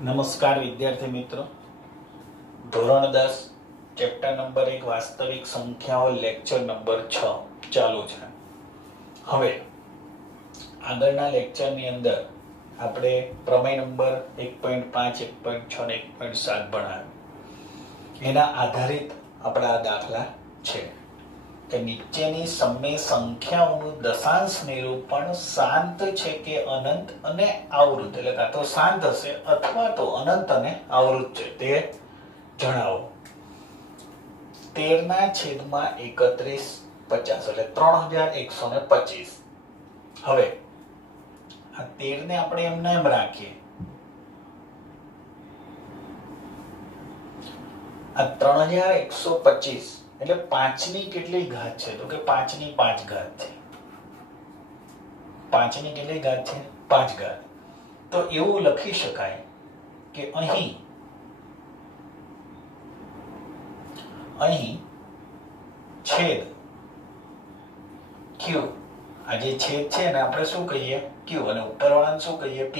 નમસ્કાર વિદ્યાર્થી મિત્રો, ધોરણ 10 ચેપ્ટર નંબર 1 વાસ્તવિક સંખ્યાઓ લેક્ચર નંબર 6 ચાલુ છે. હવે આગળના લેક્ચરની અંદર આપણે પ્રમેય નંબર 1.5, 1.6 અને 1.7 ભણાવ્યું. એના આધારિત આપણા આ દાખલા છે કે નીચેની સમય સંખ્યાઓનું દશાંશ નિરૂપણ શાંત છે કે અનંત અને આવૃત, એટલે કાં તો શાંત હશે અથવા તો અનંત અને આવૃત છે તે જણાવો. 13/31 એટલે 3125. હવે આ 13 ને આપણે એમને એમ રાખીએ. આ 3125 એટલે 5 ની કેટલી ઘાત છે? તો કે 5 ની 5 ઘાત છે. 5 ની કેટલી ઘાત છે? 5 ઘાત. તો એવું લખી શકાય કે અહીં છેદ q, આ જે છેદ છે ને આપણે શું કહીએ? q, અને ઉપરવાળાને શું કહીએ? p.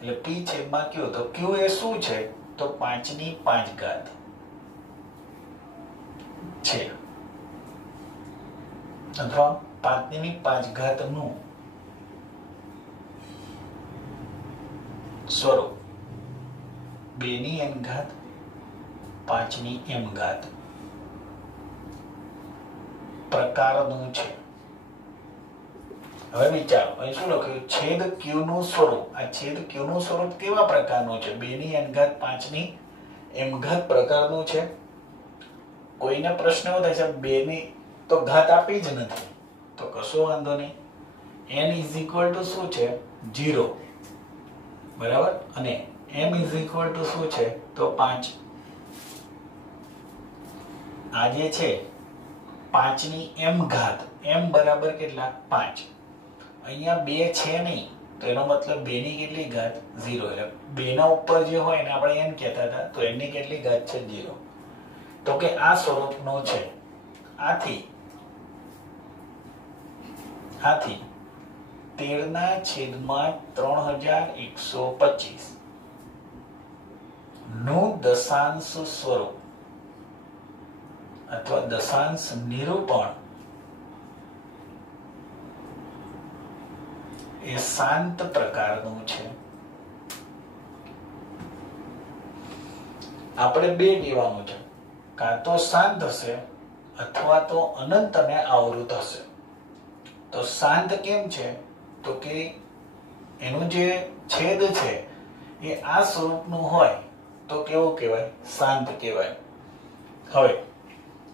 એટલે p છેદમાં q. તો q એ શું છે? તો 5 ની 5 ઘાત છે, અથવા 5 ની 5 ઘાત નું સ્વરૂપ 2 ની n ઘાત 5 ની m ઘાત પ્રકારનું છે. હવે વિચારો, અહીં શું લખ્યું? છેદ q નું સ્વરૂપ. આ છેદ q નું સ્વરૂપ કેવા પ્રકારનું છે? 2 ની n ઘાત 5 ની m ઘાત પ્રકારનું છે. કોઈને પ્રશ્ન એવો થાય છે 2 ની તો ઘાત આપી જ નથી, તો કશો વાંધો નહીં. n શું છે? 0, બરાબર. અને m શું છે? તો 5. આ જે છે 5 ની m ઘાત, m બરાબર કેટલા? 5. અહીંયા 2 છે નહીં, તો એનો મતલબ 2 ની કેટલી ઘાત? 0. એટલે 2 ના ઉપર જે હોય એને આપણે n કહેતા હતા, તો n ની કેટલી ઘાત છે? 0. તો કે આ સ્વરૂપનો છે. આથી 13/3125 નું દશાંશ સ્વરૂપ અથવા દશાંશ નિરૂપણ એ શાંત પ્રકારનું છે. આપણે બે કહેવાનું છે, કાં તો શાંત હશે અથવા તો અનંત અને આવૃત હશે. તો શાંત કેમ છે? તો કે એનું જે છેદ છે એ આ સ્વરૂપનું હોય તો કેવું કહેવાય? શાંત કહેવાય. હવે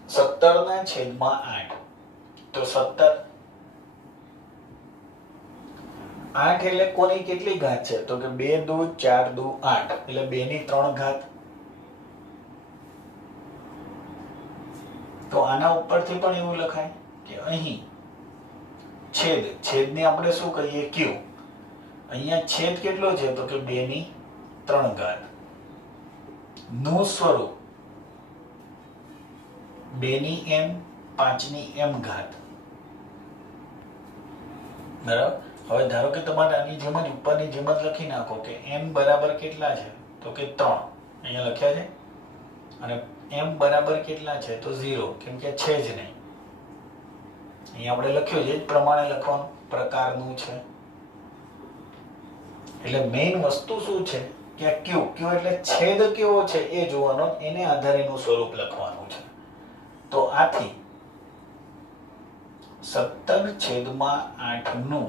17/8, તો 17 8 એટલે કોની કેટલી ઘાત છે? તો કે 2 દુ 4 દુ 8, એટલે 2 ની 3 ઘાત. તો આના ઉપરથી પણ એવું લખાય કે અહીં છેદને આપણે શું કહીએ? q. અહીંયા છેદ કેટલો છે? તો કે 2 ની 3 ઘાત નું સ્વરૂપ 2 ની n 5 ની m ઘાત. બરાબર. હવે ધારો કે તમારે આની જેમ જ ઉપરની જેમ જ લખી નાખો કે n બરાબર કેટલા છે? તો કે 3 અહીંયા લખ્યા છે, અને m બરાબર કેટલા છે? તો 0, કેમ કે છે જ નહીં. અહીંયા આપણે લખ્યું છે એ જ પ્રમાણે લખવાનું પ્રકારનું છે. એટલે મેઇન વસ્તુ શું છે કે q એટલે છેદ કેવો છે એ જોવાનો, એને આધારેનું સ્વરૂપ લખવાનું છે. તો આથી 17/8 નું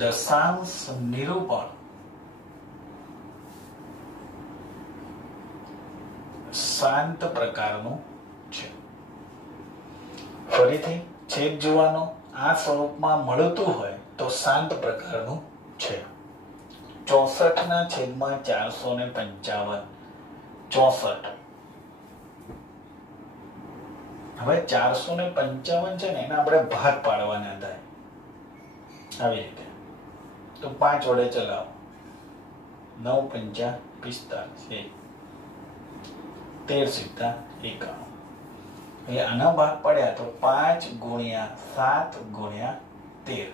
દશાંશ નિરૂપણ શાંત પ્રકારનું છે. ફરીથી છેદ જોવાનો, આ સ્વરૂપમાં મળતું હોય તો શાંત પ્રકારનું છે. 64/455. 64. હવે 455 છે ને એને આપણે ભાગ પાડવાના થાય આવી રીતે. તો 5 વડે ચલાવો. 9 × 5 = 45, 13 × 51. એટલે આના ભાગ પડ્યા તો 5 × 7 × 13.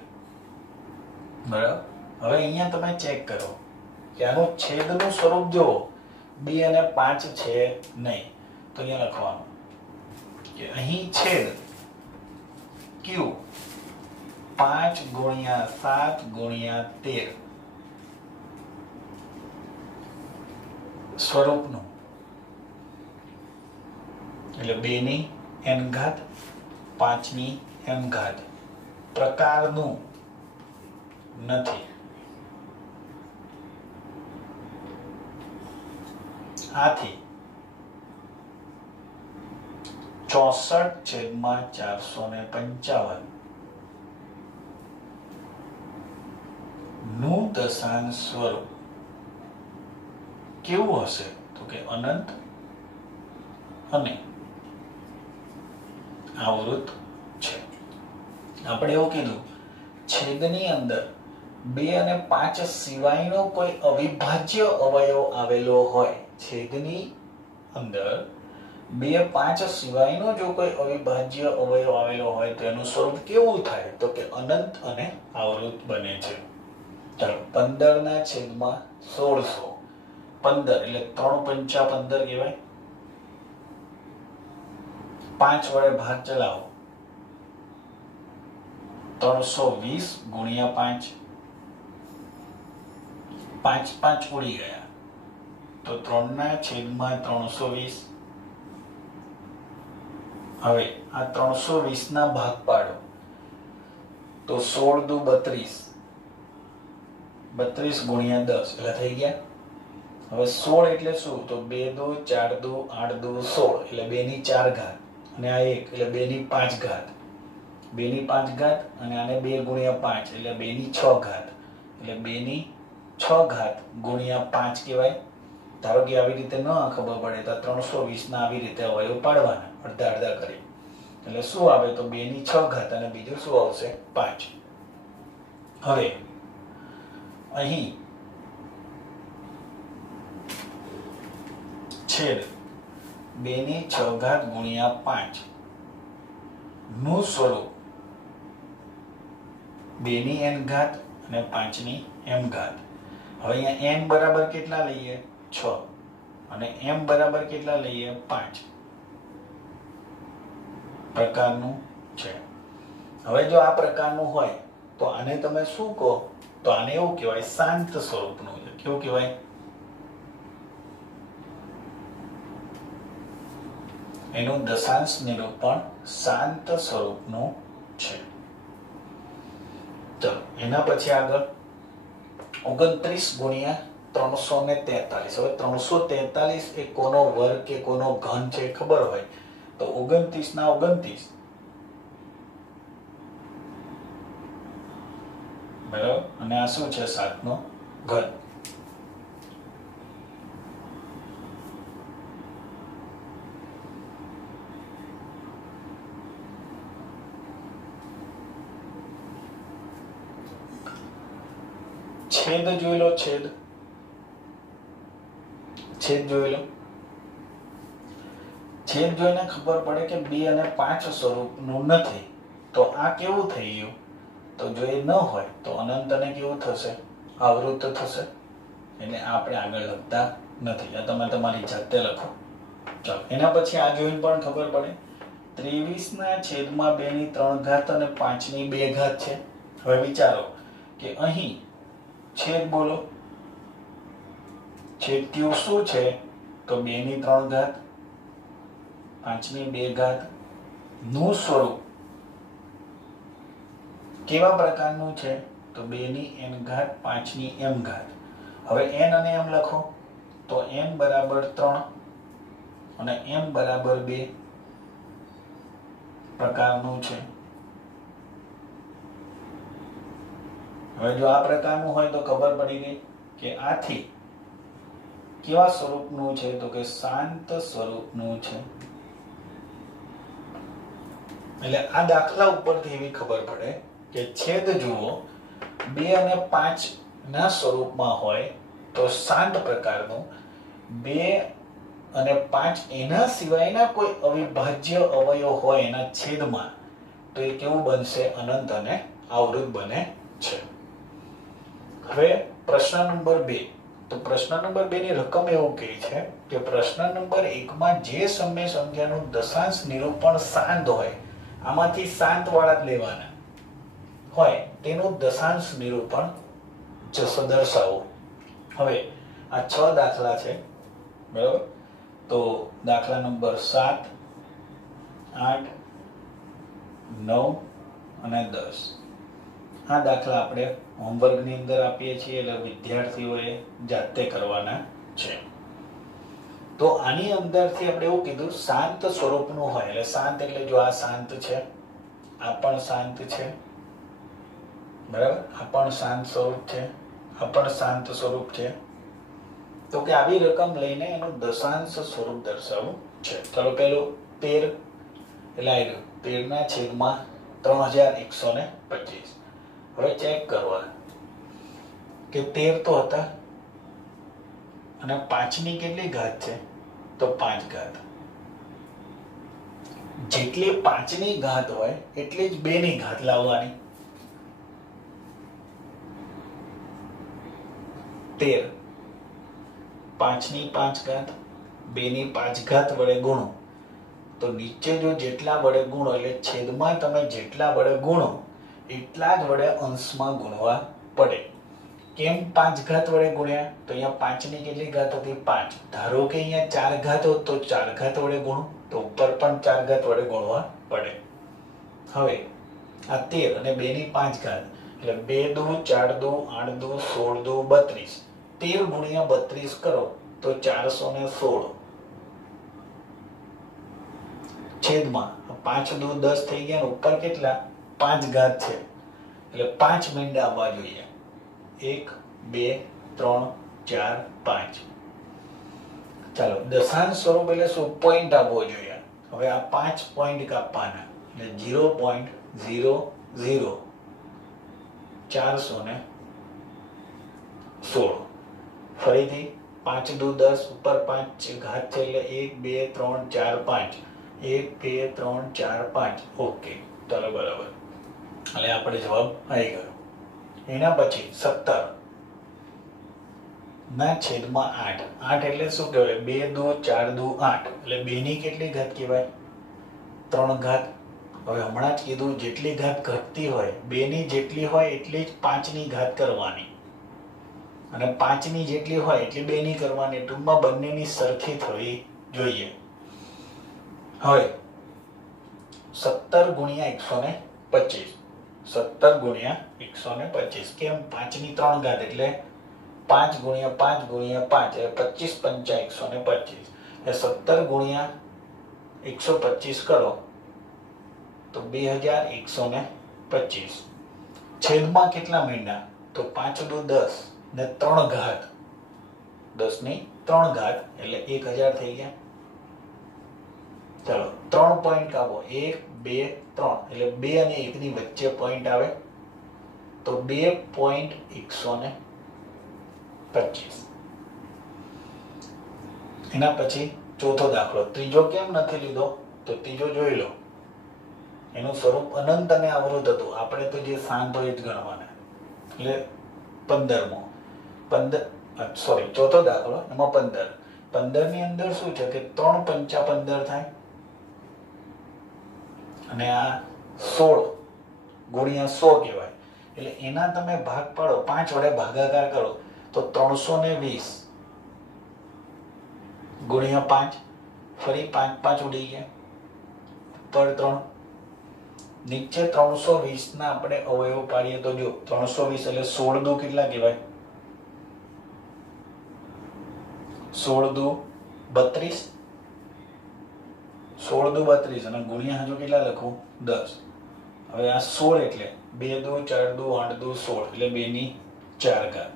બરાબર. હવે અહીંયા તમે ચેક કરો કે આનું છેદનું સ્વરૂપ જુઓ 2 અને 5 છે નહીં, તો અહીંયા લખવાનું કે અહીં છેદ q 5 ગુણ્યા 7 ગુણ્યા 13 સ્વરૂપનું, એટલે 2 ની n ઘાત 5 ની m ઘાત પ્રકારનું નથી. આથી 64/455 નું દશાંશ સ્વરૂપ કેવું હશે? તો કે અનંત અને આવૃત છે. આપણે એવું કીધું છેદની અંદર 2 અને 5 સિવાયનો કોઈ અવિભાજ્ય અવયવ આવેલો હોય, છેદની અંદર 2, 5 સિવાયનો જો કોઈ અવિભાજ્ય અવયવ આવેલો હોય તો એનું સ્વરૂપ કેવું થાય? તો કે અનંત અને આવૃત બને છે. ચાલો 15/1600 15 એટલે 3 પંચા 15 કહેવાય. 5 વડે ભાગ ચલાવો 320 ગુણ્યા 5, 5 5 ઉડી ગયા તો 3/320. હવે આ 320 ના ભાગ પાડો તો 16 દુ 32, 32 ગુણ્યા 10 એટલે થઈ ગયા. હવે 16 એટલે શું? તો 2 દુ 4 દુ 8 દુ 16 એટલે 2 ની 4 ઘાત અને આ 1 એટલે 2 ની 5 ઘાત, 2 ની 5 ઘાત અને આને 2 ગુણ્યા 5 એટલે 2 ની 6 ઘાત એટલે 2 ની 6 ઘાત ગુણ્યા 5 કહેવાય. ધારો કે આવી રીતે ન ખબર પડે તો 320 ના આવી રીતે અવયવ પાડવાના અડધા અડધા કરી, એટલે શું આવે? તો 2 ની 6 ઘાત અને બીજું શું આવશે? 5. હવે અહીં છેદ 2 ની 6 ઘાત ગુણ્યા 5 નું સ્વરૂપ 2 ની n ઘાત અને 5 ની m ઘાત. હવે અહીંયા n બરાબર કેટલા લઈએ? 6 અને m બરાબર કેટલા લઈએ? 5 પ્રકારનું છે. હવે જો આ પ્રકારનું હોય તો આને તમે શું કહો? તો આને એવું કહેવાય શાંત સ્વરૂપનું છે. કેવું કહેવાય? એનું દશાંશ નિરૂપણ શાંત સ્વરૂપનું છે. ચલો એના પછી આગળ 29 ગુણ્યા 343. હવે 343 એ કોનો વર્ગ કે કોનો ઘન છે ખબર હોય તો 29 ના 29 બરાબર, અને આ શું છે? 7 નો ઘન. છેદ જોઈ લો, છેદ જોઈ લો. છેદ જોઈને ખબર પડે કે 2 અને 5 સ્વરૂપનું નથી, તો આ કેવું થઈ ગયું? તો જો એ ન હોય તો અનંત અને કેવું થશે? આવૃત થશે. એટલે આપણે આગળ લખતા નથી, આ તમે તમારી જાતે લખો. ચાલો એના પછી આ જોઈને પણ ખબર પડે 23/2 ની 3 ઘાત અને 5 ની 2 ઘાત છે. હવે વિચારો કે અહીં છેદ બોલો, છેદ ક્યુ શું છે? તો 2 ની 3 ઘાત 5 ની 2 ઘાત નું સ્વરૂપ કેવા પ્રકારનું છે? તો 2 ની n ઘાત 5 ની m ઘાત. હવે n અને m લખો તો n બરાબર 3 અને m બરાબર 2 પ્રકારનું છે. હવે જો આ પ્રકારનું હોય તો ખબર પડી ગઈ કે આથી કેવા સ્વરૂપનું છે? તો કે શાંત સ્વરૂપનું છે. એટલે આ દાખલા ઉપરથી એવી ખબર પડે કે છેદ જુઓ 2 અને 5 ના સ્વરૂપમાં હોય તો શાંત પ્રકારનું, 2 અને 5 એના સિવાયના કોઈ અવિભાજ્ય અવયવ હોય એના છેદમાં તો એ કેવું બનશે? અનંત અને આવૃત બને છે. હવે પ્રશ્ન નંબર 2. તો પ્રશ્ન નંબર 2 ની રકમ એવું કહે છે કે પ્રશ્ન નંબર 1 માં જે સમય સંખ્યાનું દશાંશ નિરૂપણ શાંત હોય, આમાંથી શાંત વાળા જ લેવાના હોય, તેનું દશાંશ નિરૂપણ દર્શાવો. હવે આ 6 દાખલા છે, બરાબર. તો દાખલા નંબર 7, 8, 9 અને 10 આ દાખલા આપણે હોમવર્કની અંદર આપીએ છીએ, એટલે વિદ્યાર્થીઓએ જાતે કરવાના છે. તો આની અંદરથી આપણે એવું કીધું શાંત સ્વરૂપનું હોય, એટલે શાંત એટલે જો આ શાંત છે, આ પણ શાંત છે, બરાબર, આ પણ શાંત સ્વરૂપ છે, આ પણ શાંત સ્વરૂપ છે. તો કે આવી રકમ લઈને એનું દશાંશ સ્વરૂપ દર્શાવવું છે. ચાલો પેલું 13 એટલે આવ્યું 13 ના છેદમાં 3125. હવે ચેક કરવા કે 13 તો હતા અને 5 ની કેટલી ઘાત છે? તો 5 ઘાત. જેટલી 5 ની ઘાત હોય એટલી જ 2 ની ઘાત લાવવાની. 13 5 ની 5 ઘાત 2 ની 5 ઘાત વડે ગુણો તો નીચે જો જેટલા વડે ગુણો એટલે છેદમાં તમે જેટલા વડે ગુણો એટલા જ વડે અંશમાં ગુણવા પડે. કેમ 5 ઘાત વડે ગુણ્યા? તો અહીંયા 5 ની કેટલી ઘાત હતી? 5. ધારો કે અહીંયા 4 ઘાત હોત તો 4 ઘાત વડે ગુણો, તો ઉપર પણ 4 ઘાત વડે ગુણવા પડે. હવે આ 13 અને 2 ની 5 ઘાત એટલે 2 દુ 4 દુ 8 દુ 16 દુ 32. 13 ગુણ્યા 32 કરો તો 416 છેદમાં 5 દુ 10 થઈ ગયા, ઉપર કેટલા? 5 ઘાત છે એટલે 5 મીંડા આવવા જોઈએ. 1 2 3 4 5. ચાલો દશાંશ સ્વરૂપ એટલે શું? પોઈન્ટ આપવો જોઈએ. હવે આ 5 પોઈન્ટ કાપવાના એટલે 0.00 416. ફરીથી 5 દુ 10 ઉપર 5 ઘાત છે એટલે 1 2 3 4 5. 1 2 3 4 5. ઓકે, ચાલો બરાબર. એટલે આપણે જવાબ આવી ગયો. એના પછી 17 ના છેદમાં 8. 8 એટલે શું કહેવાય? 2 દુ 4 દુ 8 એટલે 2 ની કેટલી ઘાત કહેવાય? 3 ઘાત. હવે હમણાં જ કીધું જેટલી ઘાત ઘટતી હોય 2 ની જેટલી હોય એટલી જ 5 ની ઘાત કરવાની, અને 5 ની જેટલી હોય એટલી 2 ની કરવાની. ટૂંકમાં બંનેની સરખી થવી જોઈએ. હવે 17 ગુણ્યા 125. 17 ગુણ્યા 125. કેમ? 5 ની 3 ઘાત એટલે 5 ગુણ્યા 5 ગુણ્યા 5 એટલે 25 પંચા 125. એટલે 17 ગુણ્યા 125 કરો તો 2125. છેદમાં કેટલા મીંડા? તો 5 દુ 10 ને 3 ઘાત, 10 ની 3 ઘાત એટલે 1000 થઈ ગયા. ચાલો 3 પોઈન્ટ કાપો. 1 2 3 એટલે 2 અને 1 ની વચ્ચે પોઈન્ટ આવે તો 2.125. એના પછી ચોથો દાખલો. ત્રીજો કેમ નથી લીધો? તો ત્રીજો જોઈ લો. એનું સ્વરૂપ અનંત અને અવરોધ હતું. આપણે તો જે શાંત હોય જ ગણવાના. એટલે 15મો ચોથો દાખલો એમાં 15. 15 ની અંદર શું છે કે 3 પંચા 15 થાય અને આ 16 ગુણ્યા 100 કહેવાય. એટલે એના તમે ભાગ પાડો, 5 વડે ભાગાકાર કરો તો 320 ગુણ્યા 5. ફરી 5 5 ઉડી ગયા, પર 3. નીચે 320 ના આપણે અવયવ પાડીએ તો જો 320 એટલે 16 દુ કેટલા કહેવાય? 16 દુ 32. 16 દુ 32 અને ગુણ્યા હજુ કેટલા લખું? 10. હવે આ 16 એટલે 2 દુ 4 દુ 8 દુ 16 એટલે 2 ની 4 ઘાત.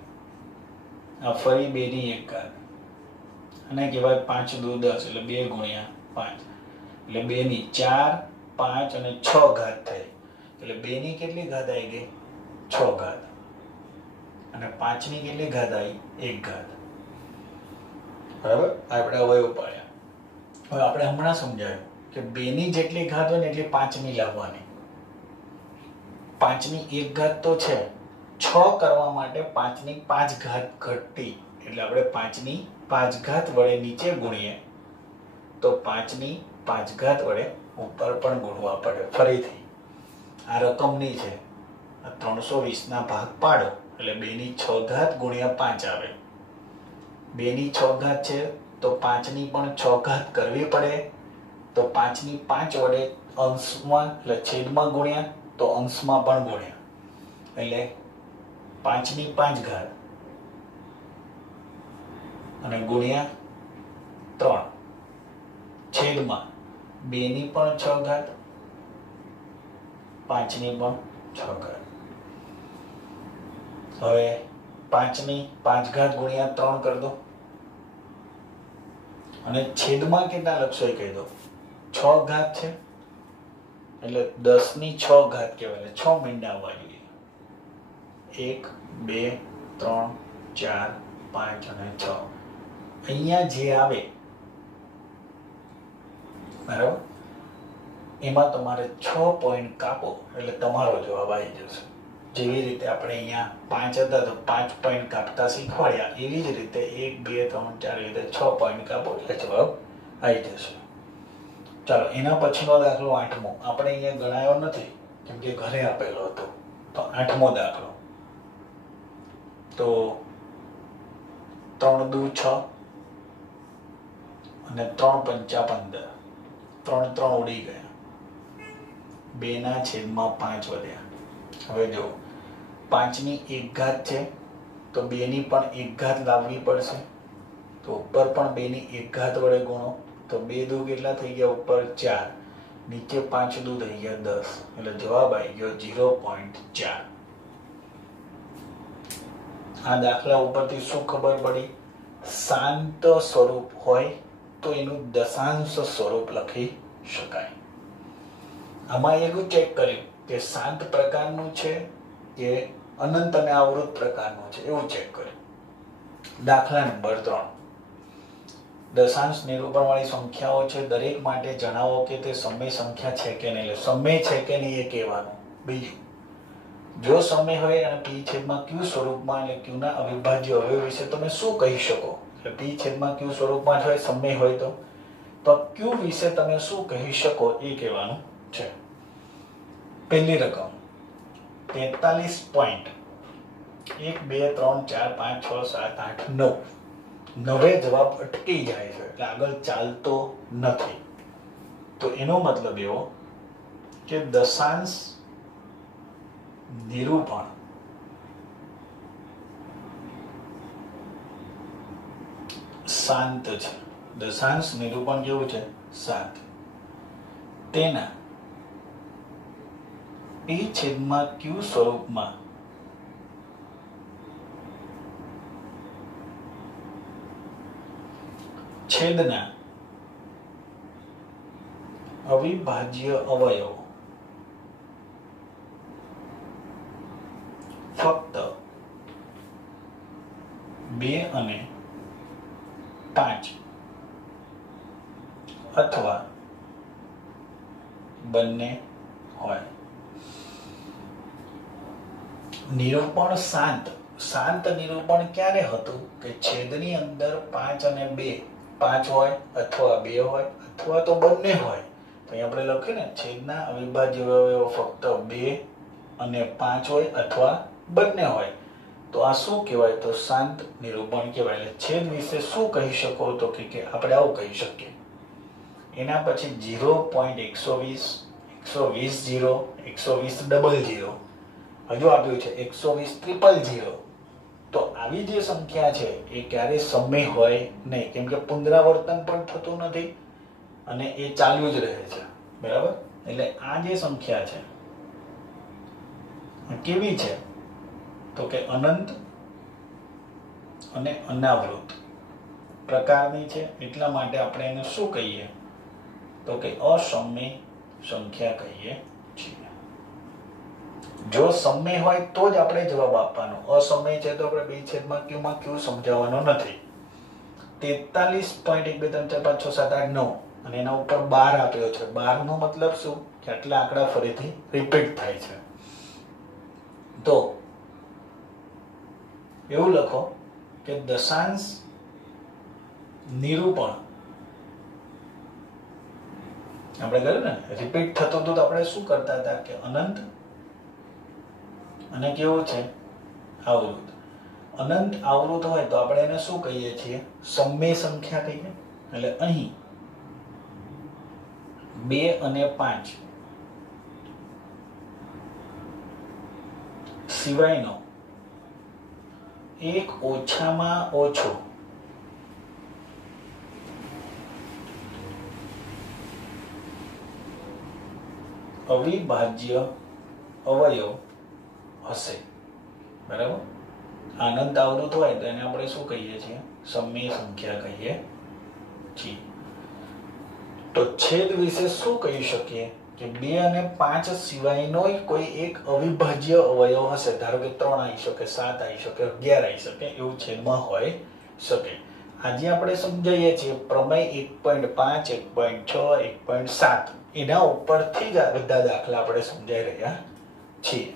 આ ફરી 2 ની 1 ઘાત અને કહેવાય 5 દુ 10 એટલે 2 ગુણ્યા 5 એટલે 2 ની 4 5 અને 6 ઘાત થઈ. એટલે 2 ની કેટલી ઘાત આવી ગઈ? 6 ઘાત. અને 5 ની કેટલી ઘાત આવી? 1 ઘાત. બરાબર, આપણે અવયવ પાડ્યા. હવે આપણે હમણાં સમજાયું કે 2 ની જેટલી ઘાત હોય ને એટલી 5 ની લાવવાની. 5 ની 1 ઘાત તો છે 6 કરવા માટે 5 ની 5 ઘાત ઘટી, એટલે આપણે 5 ની 5 ઘાત વડે નીચે ગુણીએ તો 5 ની 5 ઘાત વડે ઉપર પણ ગુણવા પડે. ફરીથી આ રકમની છે, 320 ના ભાગ પાડો એટલે 2 ની 6 ઘાત ગુણ્યા 5 આવે. 2 ની 6 ઘાત છે તો 5 ની પણ 6 ઘાત કરવી પડે, તો 5 ની 5 વડે અંશમાં એટલે છેદમાં ગુણ્યા તો અંશમાં પણ ગુણ્યા, એટલે 5 ની 5 ઘાત અને ગુણ્યા 3 છેદમાં 2 ની પણ 6 ઘાત 5 ની પણ 6 ઘાત. હવે 5 ની 5 ઘાત ગુણ્યા 3 કરી દો અને છેદમાં કેટલા લખશો એ કહી દો. 6 ઘાત છે એટલે 10 ની 6 ઘાત કહેવાય, એટલે 6 મીંડા આવવા જોઈએ. 1 2 3 4 5 અને 6. અહીંયા જે આવે બરાબર, એમાં તમારે 6 પોઈન્ટ કાપો એટલે તમારો જવાબ આવી જશે. જેવી રીતે આપણે અહીંયા 5 હતા તો 5 પોઈન્ટ કાપતા શીખવાડ્યા, એવી જ રીતે 1 2 3 4 રીતે 6 પોઈન્ટ કાપો એટલે જવાબ આવી જશે. ચાલો, એના પછીનો દાખલો 8મો. આપણે અહીંયા ગણાયો નથી કેમ કે ઘરે આપેલો હતો. તો 8મો દાખલો, તો 3 દુ 6 અને 3 પંચા 15, 3 3 ઉડી ગયા, 2 ના છેદમાં 5 વધ્યા. હવે જો 5 ની 1 ઘાત છે તો 2 ની પણ 1 ઘાત લાવવી પડશે, તો ઉપર પણ 2 ની 1 ઘાત વડે ગુણો તો 2 દુ કેટલા થઈ ગયા, ઉપર 4, નીચે 5 દુ થઈ ગયા 10, એટલે જવાબ આવી ગયો 0.4. આ દાખલા ઉપરથી શું ખબર પડી? શાંત સ્વરૂપ હોય તો એનું દશાંશ સ્વરૂપ લખી શકાય. આમાં એવું ચેક કર્યું કે શાંત પ્રકારનું છે કે અનંત અને અવૃત પ્રકારનું છે, એવું ચેક કર્યું. દાખલા નંબર 3, દશાંશ નિરૂપણ વાળી સંખ્યાઓ છે, દરેક માટે જણાવો કે તે સમય સંખ્યા છે કે નહીં. સમય છે કે નહીં એ કહેવાનું. બીજું, જો સમય હોય અને p છેદમાં q સ્વરૂપમાં એટલે q ના અવિભાજ્ય અવયવ વિશે તમે શું કહી શકો? એટલે p છેદમાં q સ્વરૂપમાં હોય, સમય હોય તો q વિશે તમે શું કહી શકો એ કહેવાનું છે. પહેલી રકમ 43 પોઈન્ટ 1 2 3 4 5 6 7 8 9. 9 જવાબ અટકી જાય છે એટલે આગળ ચાલતો નથી. તો એનો મતલબ એવો કે દશાંશ નિરૂપણ શાંત છે. દશાંશ નિરૂપણ કેવું છે? શાંત. તેના p છેદમાં q સ્વરૂપમાં છેદના અવિભાજ્ય અવયવ ફક્ત 2 અને 5 અથવા બંને હોય. નિરૂપણ શાંત. શાંત નિરૂપણ ક્યારે હતું કે છેદની અંદર 5 અને 2, 5 હોય અથવા 2 હોય અથવા તો બંને હોય. તો અહીં આપણે લખ્યું ને, છેદના અવિભાજ્ય અવયવ ફક્ત 2 અને 5 હોય અથવા બંને હોય. તો આ શું કહેવાય? તો શાંત નિરૂપણ કહેવાય. એટલે છેદ વિશે શું કહી શકો? તો કે આપણે આવું કહી શકીએ. એના પછી 0.120, 120 0, 120 00, હજુ આપ્યું છે 120 000. તો આવી જે સંખ્યા છે એ ક્યારે સમય હોય નહીં, કેમ કે પુનરાવર્તન પણ થતું નથી અને એ ચાલ્યું જ રહે છે. બરાબર? એટલે આ જે સંખ્યા છે કેવી છે? તો કે અનંત અને અનાવૃત પ્રકારની છે. એટલા માટે આપણે એને શું કહીએ? તો કે અસમય સંખ્યા કહીએ છીએ. જો સમય હોય તો જ આપણે જવાબ આપવાનો. અસમય છે તો આપણે 2 છેદમાં q માં q સમજાવવાનો નથી. 43.123456789 અને એના ઉપર 12 આપ્યો છે. 12 નો મતલબ શું? કે આટલા આંકડા ફરીથી રિપીટ થાય છે. તો એવું લખો કે દશાંશ નિરૂપણ આપણે કહ્યું ને રિપીટ થતો તો આપણે શું કરતા હતા કે અનંત અને કેવો છે આવૃત. અનંત આવૃત હોય તો આપણે એને શું કહીએ છીએ? સમમેય સંખ્યા કહીએ. એટલે અહીં 2 અને 5 સિવાયનો એક ઓછામાં ઓછો અવિભાજ્ય અવયવ હશે. બરાબર? અનંત આવૃત હોય તો એને આપણે શું કહીએ છીએ? સમમેય સંખ્યા કહીએ છીએ. તો છેદ વિશે શું કહી શકીએ કે 2 અને 5 સિવાયનો કોઈ એક અવિભાજ્ય અવયવ હશે. ધારો કે 3 આવી શકે, 7 આવી શકે, 11 આવી શકે, એવું છેદમાં હોય શકે. આજે આપણે સમજાઈએ છીએ પ્રમેય 1.5, 1.6, 1.7 એના ઉપરથી જ આ બધા દાખલા આપણે સમજાઈ રહ્યા છીએ.